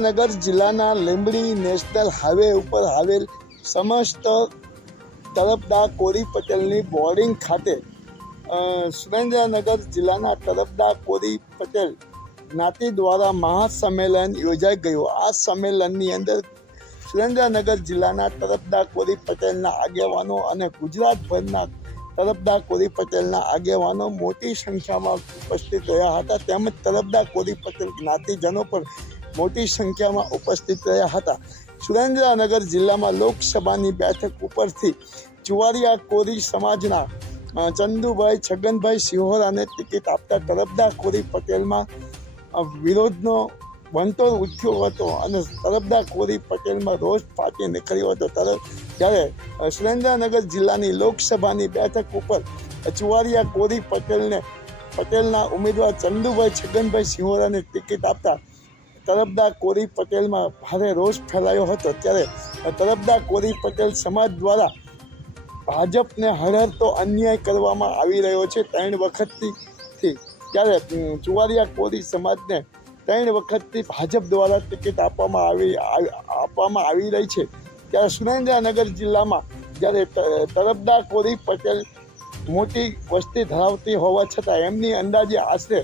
સુરેન્દ્રનગર જિલ્લાના Limbdi national highway ઉપર આવેલ સમસ્ત તરફદા કોરી પટેલની બોર્ડિંગ ખાતે સુરેન્દ્રનગર જિલ્લાના તરફદા કોરી પટેલ જ્ઞાતિ દ્વારા મહાસંમેલન યોજાઈ ગયું. આ સંમેલનની અંદર સુરેન્દ્રનગર જિલ્લાના તરફદા કોરી પટેલના આગેવાનો અને ગુજરાતભરના તરફદા કોરી પટેલના આગેવાનો મોટી સંખ્યામાં ઉપસ્થિત રહ્યા હતા. તેમજ તરફદા કોરી પટેલ જ્ઞાતિજનો પણ મોટી સંખ્યામાં ઉપસ્થિત રહ્યા હતા. સુરેન્દ્રનગર જિલ્લામાં લોકસભાની બેઠક ઉપરથી ચુવારિયા કોરી સમાજના ચંદુભાઈ, છગનભાઈ સિહોરાને ટિકિટ આપતા તરફદા કોરી પટેલમાં વિરોધનો વંટોળ ઉઠ્યો હતો અને તરબદા કોરી પટેલમાં રોષ ફાટી નીકળ્યો હતો. તરફ જ્યારે સુરેન્દ્રનગર જિલ્લાની લોકસભાની બેઠક ઉપર ચુવારિયા કોરી પટેલને, પટેલના ઉમેદવાર ચંદુભાઈ, છગનભાઈ સિંહોરાને ટિકિટ આપતા તરફદા કોરી પટેલમાં ભારે રોષ ફેલાયો હતો. ત્યારે તરફદાર કોરી પટેલ સમાજ દ્વારા ભાજપને હરહરતો અન્યાય કરવામાં આવી રહ્યો છે ત્રણ વખતથી. ત્યારે ચુવારિયા કોરી સમાજને ત્રણ વખતથી ભાજપ દ્વારા ટિકિટ આપવામાં આવી આપવામાં આવી રહી છે. ત્યારે સુરેન્દ્રનગર જિલ્લામાં જ્યારે તરફદાર કોરી પટેલ મોટી વસ્તી ધરાવતી હોવા છતાં એમની અંદાજે આશરે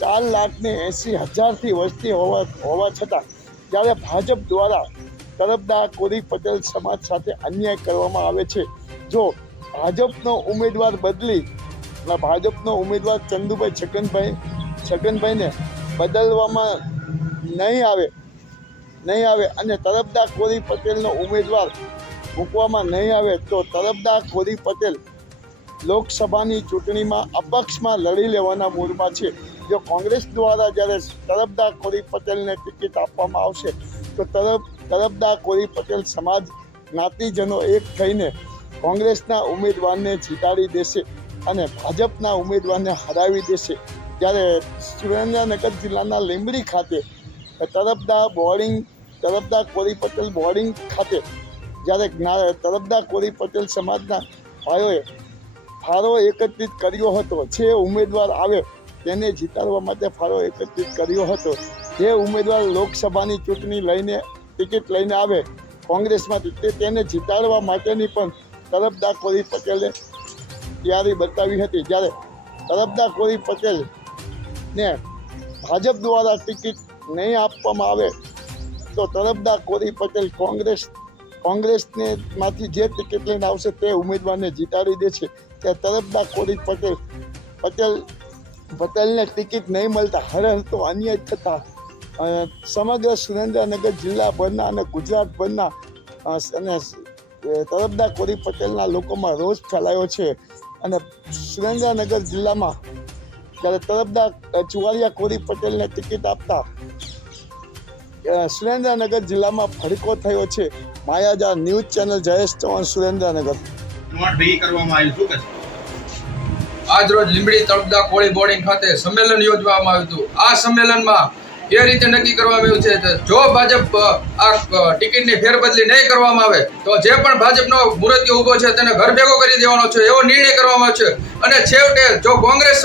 ચાર લાખને એંસી હજારથી વસ્તી હોવા હોવા છતાં જ્યારે ભાજપ દ્વારા તરફદાર કોરી પટેલ સમાજ સાથે અન્યાય કરવામાં આવે છે, જો ભાજપનો ઉમેદવાર બદલી ભાજપનો ઉમેદવાર ચંદુભાઈ છગનભાઈ, છગનભાઈને બદલવામાં નહીં આવે નહીં આવે અને તરફદાર કોરી પટેલનો ઉમેદવાર મૂકવામાં નહીં આવે, તો તરફદાર કોરી પટેલ લોકસભાની ચૂંટણીમાં અપક્ષમાં લડી લેવાના મૂડમાં છે. જો કોંગ્રેસ દ્વારા જ્યારે તરફદાર કોરી પટેલને ટિકિટ આપવામાં આવશે, તો તરફ તરફદાર કોરી પટેલ સમાજ જ્ઞાતિજનો એક થઈને કોંગ્રેસના ઉમેદવારને જીતાડી દેશે અને ભાજપના ઉમેદવારને હરાવી દેશે. ત્યારે સુરેન્દ્રનગર જિલ્લાના લીંબડી ખાતે તરફદાર બોર્ડિંગ તરફદાર કોરી પટેલ બોર્ડિંગ ખાતે જ્યારે તરફદાર કોરી પટેલ સમાજના ભાઈઓએ ફાળો એકત્રિત કર્યો હતો. જે ઉમેદવાર આવે તેને જીતાડવા માટે ફાળો એકત્રિત કર્યો હતો. જે ઉમેદવાર લોકસભાની ચૂંટણી લઈને ટિકિટ લઈને આવે, કોંગ્રેસમાંથી તે તેને જીતાડવા માટેની પણ તરફદાર કોરી પટેલે તૈયારી બતાવી હતી. જ્યારે તરફદાર કોરી પટેલ ને ભાજપ દ્વારા ટિકિટ નહીં આપવામાં આવે, તો તરફદાર કોરી પટેલ કોંગ્રેસ, કોંગ્રેસને માંથી જે ટિકિટ લઈને આવશે તે ઉમેદવારને જીતાડી દે છે ત્યારે તરફદાર કોરી પટેલ પટેલ, પટેલને ટિકિટ નહીં મળતા. હર તો અન્યાય થતા. સમગ્ર સુરેન્દ્રનગર જિલ્લાભરના અને ગુજરાતભરના અને તરફદાર કોરી પટેલના લોકોમાં રોષ ફેલાયો છે. અને સુરેન્દ્રનગર જિલ્લામાં ત્યારે તરફદાર ચુવાલિયા કોરી પટેલને ટિકિટ આપતા સુરેન્દ્રનગર જિલ્લામાં ફડકો થયો છે. માયાજા ન્યૂઝ ચેનલ જયેશ ચૌહાણ, સુરેન્દ્રનગર. કરવામાં આવ્યું શું આજ રોજ લીંબડી તળપદા કોળી બોર્ડિંગ ખાતે સંમેલન યોજવામાં આવ્યું હતું. આ સંમેલનમાં એ રીતે નક્કી કરવામાં આવ્યું છે કે જો ભાજપ આ ટિકિટની ફેરબદલી નહીં કરવામાં આવે, તો જે પણ ભાજપનો મુરતિયો ઊભો છે તેને ઘર ભેગો કરી દેવાનો છે, એવો નિર્ણય કરવામાં આવ્યો છે. અને છેવટે જો કોંગ્રેસ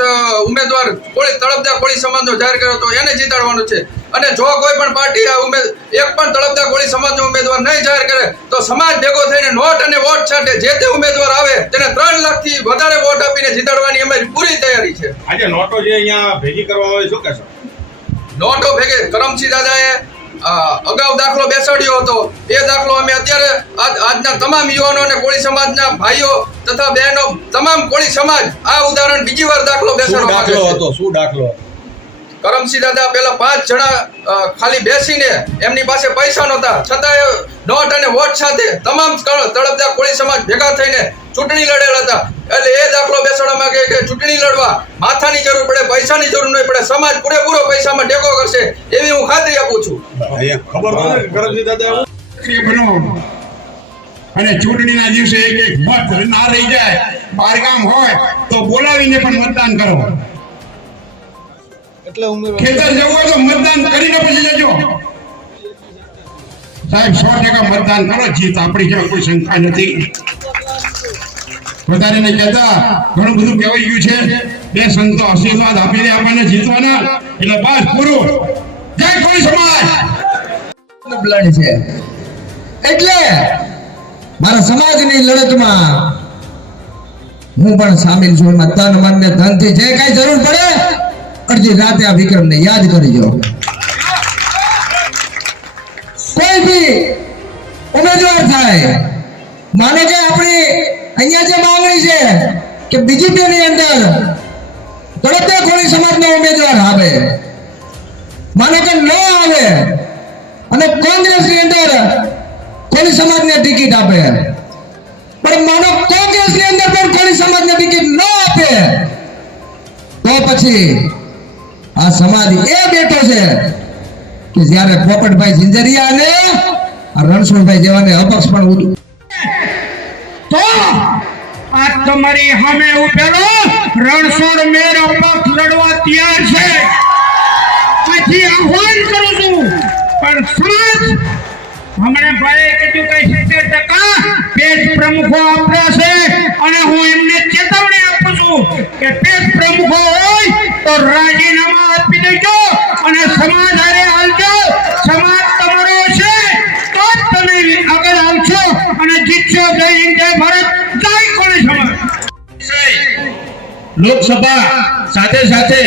ઉમેદવાર કોળી તળપદા કોળી સમાજનો જાહેર કર્યો તો એને જીતાડવાનો છે. અને જો કોઈ પણ પાર્ટી ઉમેદ એક પણ તળપદા કોળી સમાજનો ઉમેદવાર નહીં જાહેર કરે તો સમાજ ભેગો થઈને નોટ અને વોટ છાંટે જે તે ઉમેદવાર આવે તેને ત્રણ લાખથી વધારે વોટ આપીને જીતાડવાની અમારી પૂરી તૈયારી છે. આજે નોટો જે અહીંયા ભેગી કરવામાં આવે શું કહેશો? નોટો ભેગે. કરમસિંહ દાદાએ અગાઉ દાખલો બેસાડ્યો હતો. એ દાખલો અમે અત્યારે આજના તમામ યુવાનો અને કોળી સમાજના ભાઈઓ તથા બહેનો તમામ કોળી સમાજ આ ઉદાહરણ બીજી વાર દાખલો બેસાડવા દાખલો હતો? શું દાખલો કરમસિંહ દાદા પેલા પાંચ જણા ખાલી બેસીને એમની પાસે પૈસા નહોતા. છતાંય નોટ અને વોટ સાથે તમામ તળ- તળપદા કોળી સમાજ ભેગા થઈને ચૂંટણી લડેલા હતા. એટલે એ દાખલો બેસાડવા માંગે કે ચૂંટણી લડવા માથાની જરૂર પડે પૈસાની જરૂર નહીં પડે સમાજ પૂરેપૂરો પૈસામાં ટેકો કરશે એવી હું ખાતરી આપું છું. ખબર પડે કે કરમસિંહ દાદા એવું. સક્રિય બનો અને ચૂંટણીના દિવસે એક એક મત ના રહી જાય બારગામ હોય તો બોલાવીને પણ મતદાન કરો. એટલે ઉમેરો. ખેતર જવું હોય તો મતદાન કરીને પછી જજો સાહેબ સો ટકા મતદાન કરો. જીત આપણી જેવા કોઈ શંકા નથી. વધારે કહેતા ઘણું બધું કહેવાઈ ગયું છે. બે સંતો આશીર્વાદ આપીને આપણને જીતવાના. એટલે બસ પૂરું. જય કોઈ સમાજ. બ્લડ છે. એટલે મારા સમાજની લડતમાં હું પણ સામેલ છું. એમાં તન મન ને ધનથી જે કઈ જરૂર પડે અડધી રાતે આ વિક્રમને યાદ કરજો કોઈ બી ઉમેદવાર થાય, માનો કે આપણી અહીંયા જે માંગણી છે, કે બીજેપી ની અંદર તરત કોળી સમાજનો ઉમેદવાર આવે, માનો કે ન આવે, અને કોંગ્રેસની અંદર કોળી સમાજને ટિકિટ આપે. પણ માનો કોંગ્રેસની અંદર પણ કોળી સમાજને ટિકિટ ન આપે, તો પછી આ સમાધિ એ બેઠો છે કે જ્યારે પોપટભાઈ ઝિંઝરિયા અને રણછોડભાઈ જેવાને અપક્ષ પણ ઉદ- તો આ તમારી સામે ઉભેલો, રણછોડ મેર અપક્ષ તૈયાર છે. પછી આહ્વાન કરું છું, પણ સમાજ હમણાં ભાઈએ કીધું કે સિત્તેર ટકા પેજ પ્રમુખો આપ્યા છે અને હું એમને ચેતવણી આપું છું કે પેજ પ્રમુખો હોય તો રાજીનામા આપી દેજો અને સમાજ હારે હાલજો સમાજ તમારો છે તો જ તમે આગળ આવશો કોળી સમાજ. લોકસભા સાથે સાથે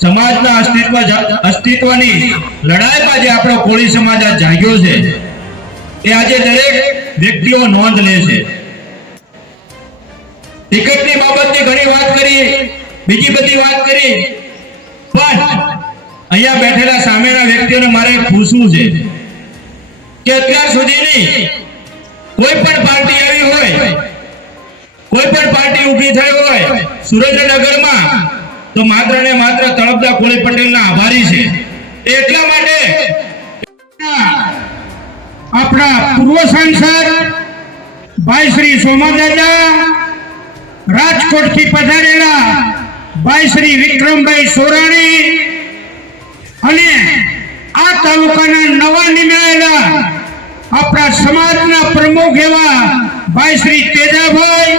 સમાજના અસ્તિત્વ અસ્તિત્વની લડાઈમાં જે આપણો કોળી સમાજ આ જાગ્યો છે, એ આજે દરેક વ્યક્તિઓ નોંધ લે છે. ટિકિટની બાબતની ઘણી વાત કરી, બીજી બધી વાત કરી, પણ અહીંયા બેઠેલા સામેના વ્યક્તિઓને મારે પૂછવું છે કે અત્યાર સુધીની કોઈ પણ પાર્ટી આવી હોય કોઈ પણ પાર્ટી ઊભી થઈ હોય સુરેન્દ્રનગરમાં, તો માત્ર ને માત્ર તળપદા કોળી પટેલના આભારી છે. એટલા માટે આપણા પૂર્વ સાંસદ ભાઈ શ્રી સોમાદાદા રાજકોટથી પધારેલા ભાઈ શ્રી વિક્રમભાઈ સોરાણી અને આ તાલુકાના નવા નિમાયેલા આપણા સમાજના પ્રમુખ એવા ભાઈ શ્રી તેજાભાઈ,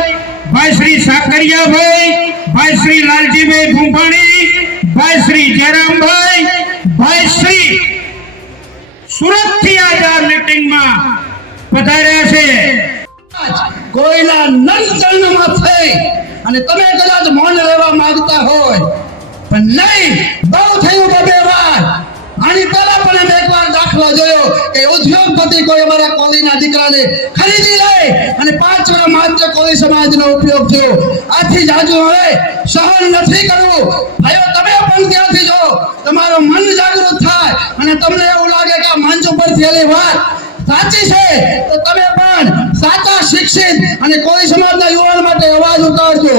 ભાઈ શ્રી સાકરિયાભાઈ, ભાઈ શ્રી લાલજીભાઈ ભૂંભાણી, ભાઈ શ્રી જયરામભાઈ, ભાઈ શ્રી સુરતથી આજે આ મીટિંગમાં પધાર્યા છે. કોઈના નંદનમાં થઈ અને તમે કદાચ મૌન રહેવા માંગતા હોય પણ નહીં બહુ થયું બબે વાર આની પહેલા પણ અમે એકવાર દાખલો જોયો કે ઉદ્યોગપતિ કોઈ અમારા કોલીના દીકરાને ખરીદી લે અને પાંચ માત્ર કોળી સમાજનો ઉપયોગ થયો. આથી જાજુ હવે સહન નથી કરવું. ભાઈઓ, તમે પણ ત્યાંથી જો. તમારું મન જાગૃત થાય અને તમને એવું લાગે કે મંચ ઉપર થયેલી વાત સાચી છે, તો તમે પણ સાચા શિક્ષિત અને કોઈ સમાજના યુવાન માટે અવાજ ઉતારજો.